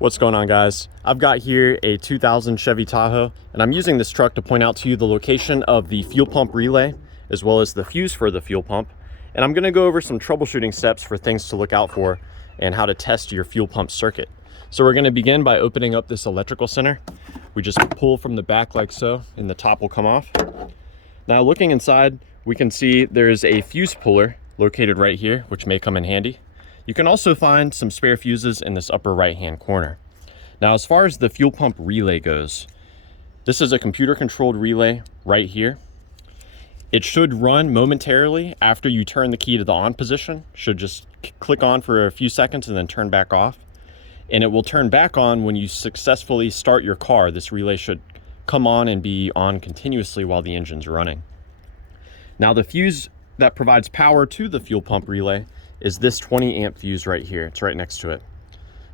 What's going on, guys? I've got here a 2000 Chevy Tahoe, and I'm using this truck to point out to you the location of the fuel pump relay, as well as the fuse for the fuel pump. And I'm gonna go over some troubleshooting steps for things to look out for and how to test your fuel pump circuit. So we're gonna begin by opening up this electrical center. We just pull from the back like so, and the top will come off. Now looking inside, we can see there's a fuse puller located right here, which may come in handy. You can also find some spare fuses in this upper right-hand corner. Now, as far as the fuel pump relay goes, this is a computer-controlled relay right here. It should run momentarily after you turn the key to the on position. Should just click on for a few seconds and then turn back off. And it will turn back on when you successfully start your car. This relay should come on and be on continuously while the engine's running. Now, the fuse that provides power to the fuel pump relay is this 20 amp fuse right here. It's right next to it.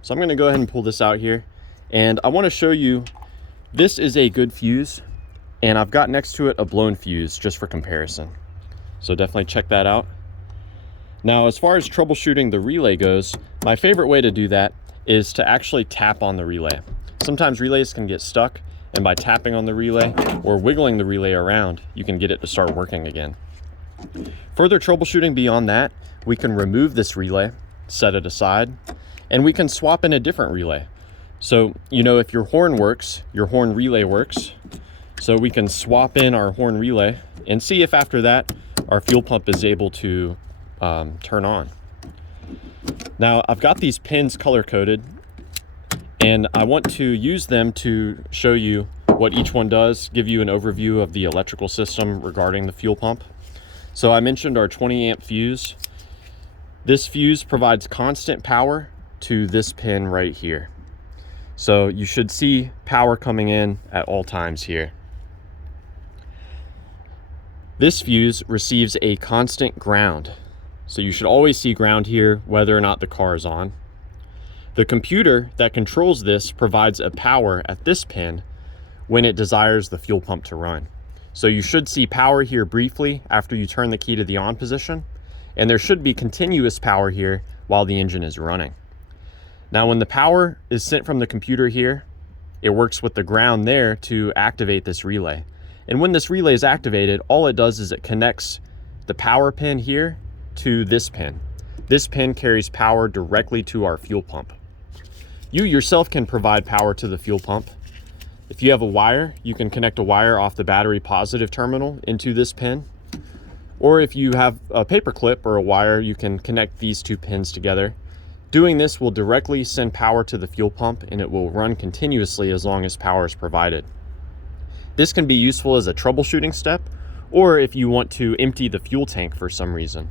So I'm gonna go ahead and pull this out here. And I wanna show you, this is a good fuse, and I've got next to it a blown fuse just for comparison. So definitely check that out. Now, as far as troubleshooting the relay goes, my favorite way to do that is to actually tap on the relay. Sometimes relays can get stuck, and by tapping on the relay or wiggling the relay around, you can get it to start working again. Further troubleshooting beyond that, we can remove this relay, set it aside, and we can swap in a different relay. So, you know, if your horn works, your horn relay works. So we can swap in our horn relay and see if after that, our fuel pump is able to turn on. Now, I've got these pins color-coded, and I want to use them to show you what each one does, give you an overview of the electrical system regarding the fuel pump. So I mentioned our 20 amp fuse. This fuse provides constant power to this pin right here. So you should see power coming in at all times here. This fuse receives a constant ground. So you should always see ground here, whether or not the car is on. The computer that controls this provides a power at this pin when it desires the fuel pump to run. So you should see power here briefly after you turn the key to the on position, and there should be continuous power here while the engine is running. Now, when the power is sent from the computer here, it works with the ground there to activate this relay. And when this relay is activated, all it does is it connects the power pin here to this pin. This pin carries power directly to our fuel pump. You yourself can provide power to the fuel pump. If you have a wire, you can connect a wire off the battery positive terminal into this pin. Or if you have a paper clip or a wire, you can connect these two pins together. Doing this will directly send power to the fuel pump, and it will run continuously as long as power is provided. This can be useful as a troubleshooting step, or if you want to empty the fuel tank for some reason.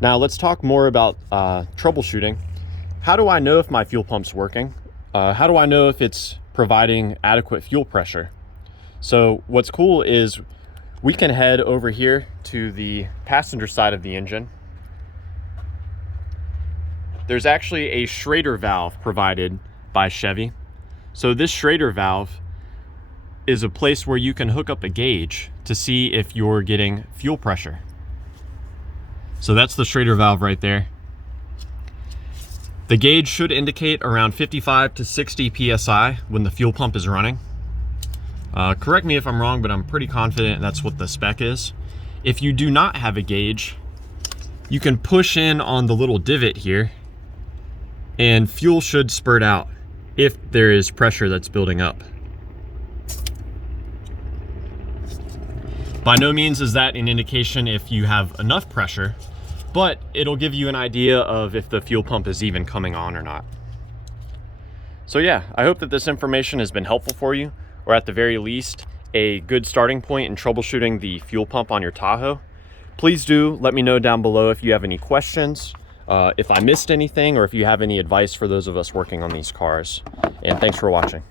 Now let's talk more about troubleshooting. How do I know if my fuel pump's working? How do I know if it's providing adequate fuel pressure? So what's cool is we can head over here to the passenger side of the engine. There's actually a Schrader valve provided by Chevy. So this Schrader valve is a place where you can hook up a gauge to see if you're getting fuel pressure. So that's the Schrader valve right there. The gauge should indicate around 55 to 60 PSI when the fuel pump is running. Correct me if I'm wrong, but I'm pretty confident that's what the spec is. If you do not have a gauge, you can push in on the little divot here and fuel should spurt out if there is pressure that's building up. By no means is that an indication if you have enough pressure, but it'll give you an idea of if the fuel pump is even coming on or not. So yeah, I hope that this information has been helpful for you, or at the very least, a good starting point in troubleshooting the fuel pump on your Tahoe. Please do let me know down below if you have any questions, if I missed anything, or if you have any advice for those of us working on these cars. And thanks for watching.